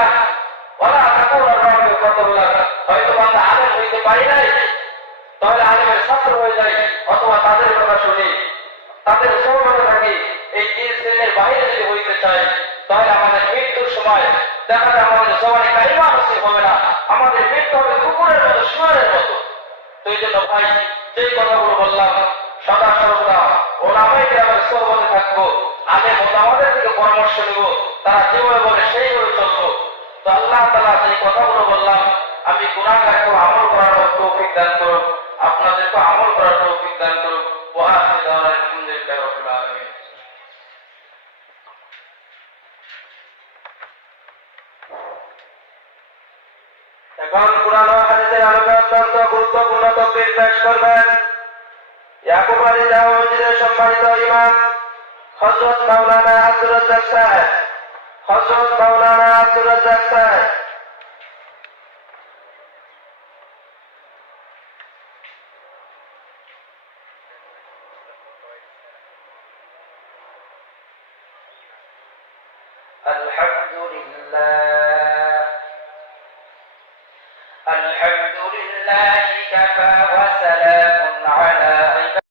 ইলমান ওয়ালা তাকুনা রাব্বি ফাতাল্লাহ। হয়তো বান্দা আলেম হইতে পারি নাই, তাহলে আলেমের ছাত্র হয়ে যাই, অথবা তাদের কথা শুনি, তাদের সহমতে থাকি। এই তিন শ্রেণীর বাইরে যদি হইতে চাই, তাহলে আমাদের মৃত্যুর সময় দেখা যায় আমাদের জবানে কালিমা নসিব হবে না, আমাদের মৃত্যু হবে কুকুরের মতো, শুয়ারের মতো। তো এই জন্য ভাই, যে কথাগুলো বললাম, সদা সর্বদা ওলামায়ে কেরামের সহমতে থাকবো, আলেম ওলামাদের থেকে পরামর্শ নিব, তারা যেভাবে বলে সেইভাবে চলবো। তো আল্লাহ তাআলা যে কথাগুলো বললাম, আমি গুনাহগারকে আমল করার তৌফিক দান করুন, আপনাদেরকে আমল করার তৌফিক দান করুন। ওয়া আখিরু দাওয়ানা আলহামদুলিল্লাহি রাব্বিল আলামিন। এখন কুরআন ও হাদিসের আলোকে অত্যন্ত গুরুত্বপূর্ণ তকবীর পেশ করবেন ইয়াকুব আলী জামে মসজিদের সম্মানিত ইমাম হযরত মাওলানা আব্দুর রাজ্জাক সাহেব। হযরত মাওলানা আব্দুর রাজ্জাক সাহেব। الحمد لله كفى وسلام